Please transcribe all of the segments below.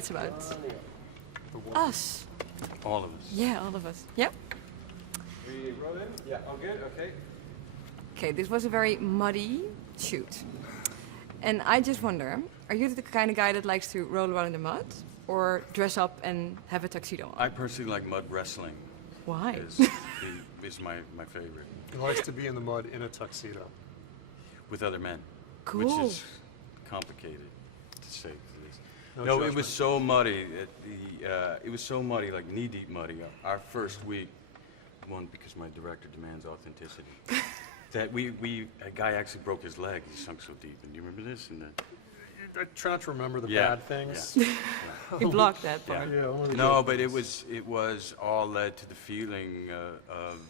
it's about us. All of us. Yeah, all of us. Yep. We roll in? Yeah, all good, okay. Okay, this was a very muddy shoot. And I just wonder, are you the kind of guy that likes to roll around in the mud? Or dress up and have a tuxedo on? I personally like mud wrestling. Why? Is my favorite. He likes to be in the mud in a tuxedo. With other men. Cool. Which is complicated to say. No No, it judgment. was so muddy. It was so muddy, like knee-deep muddy. Our first week, one, because my director demands authenticity, that a guy actually broke his leg. He sunk so deep. And do you remember this? I try not to remember the Yeah, bad things. yeah. He blocked that part. Yeah, only the No, good but things. it was all led to the feeling of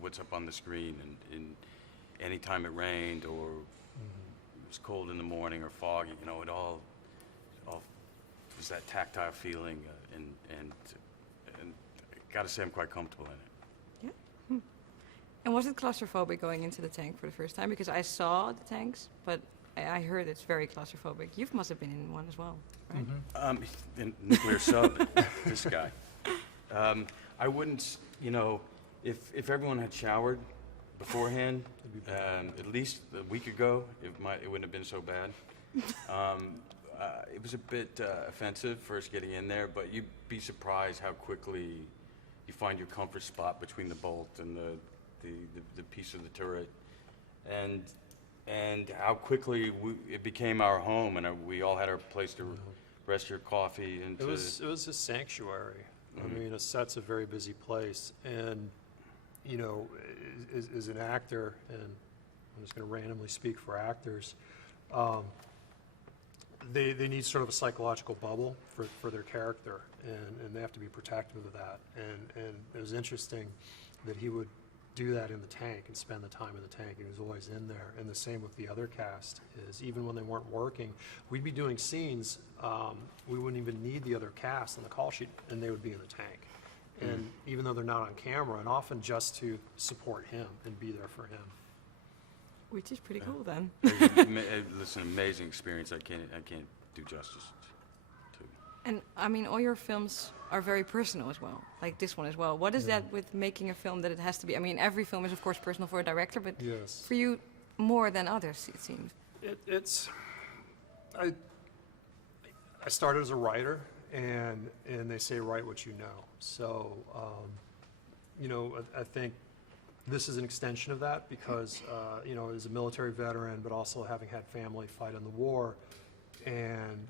what's up on the screen, and any time it rained or it was cold in the morning or foggy, it all was that tactile feeling, and I gotta say I'm quite comfortable in it. Yeah. And was it claustrophobic going into the tank for the first time? Because I saw the tanks, but I heard it's very claustrophobic. You must have been in one as well, right? In nuclear sub, this guy. I wouldn't, if everyone had showered beforehand, at least a week ago, it wouldn't have been so bad. It was a bit offensive first getting in there, but you'd be surprised how quickly you find your comfort spot between the bolt and the piece of the turret, and how quickly it became our home, and we all had our place to rest your coffee. And It was a sanctuary. I mean, a set's a very busy place, and as an actor, and I'm just going to randomly speak for actors, they need sort of a psychological bubble for their character, and they have to be protective of that. And it was interesting that he would do that in the tank and spend the time in the tank. He was always in there. And the same with the other cast, is even when they weren't working, we'd be doing scenes, we wouldn't even need the other cast on the call sheet, and they would be in the tank. And even though they're not on camera, and often just to support him and be there for him. Which is pretty cool then. Listen, amazing experience. I can't do justice to. And I mean, all your films are very personal as well, like this one as well. What is that with making a film that it has to be? I mean, every film is of course personal for a director, but Yes. for you more than others, it seems. I started as a writer, and they say write what you know. So, I think this is an extension of that because, as a military veteran, but also having had family fight in the war, and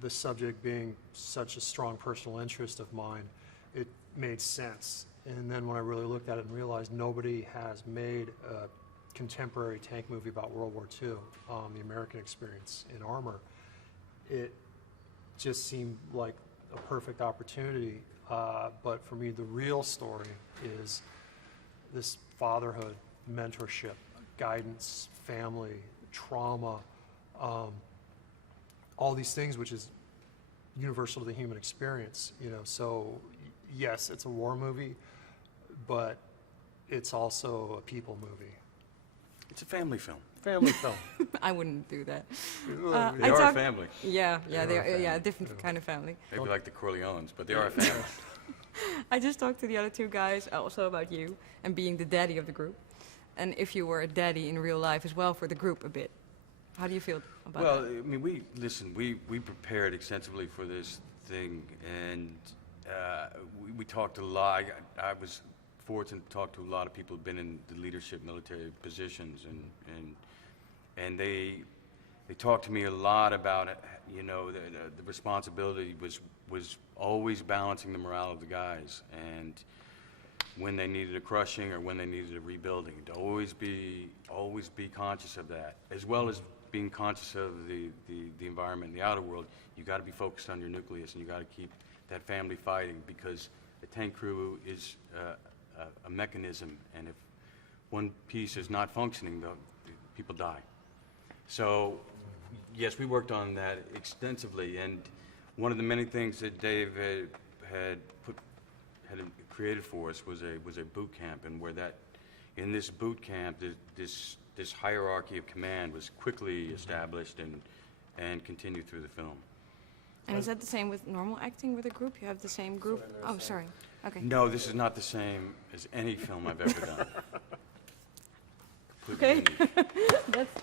the subject being such a strong personal interest of mine, it made sense. And then when I really looked at it and realized nobody has made a contemporary tank movie about World War II, the American experience in armor, it just seemed like a perfect opportunity. But for me, the real story is this fatherhood, mentorship, guidance, family, trauma, all these things, which is universal to the human experience. So yes, it's a war movie, but it's also a people movie. It's a family film. Family film. I wouldn't do that. They are a family. Yeah, They are they a are. Yeah, a family, different kind of family. Maybe like the Corleones, but they are a family. I just talked to the other two guys also about you and being the daddy of the group, and if you were a daddy in real life as well for the group a bit. How do you feel about Well, that? I mean, we prepared extensively for this thing, and we talked a lot. I was fortunate to talk to a lot of people who've been in the leadership military positions, and they talked to me a lot about it. The responsibility was always balancing the morale of the guys, and when they needed a crushing or when they needed a rebuilding, to always be conscious of that, as well as being conscious of the environment, the outer world. You got to be focused on your nucleus, and you got to keep that family fighting, because the tank crew is a mechanism, and if one piece is not functioning, the people die. So, yes, we worked on that extensively, and one of the many things that Dave had created for us was a boot camp, and in this boot camp, this hierarchy of command was quickly established and continued through the film. And is that the same with normal acting with a group? You have the same group? So then they're Oh, the same. sorry. Okay. No, this is not the same as any film I've ever done. Completely Okay. unique. That's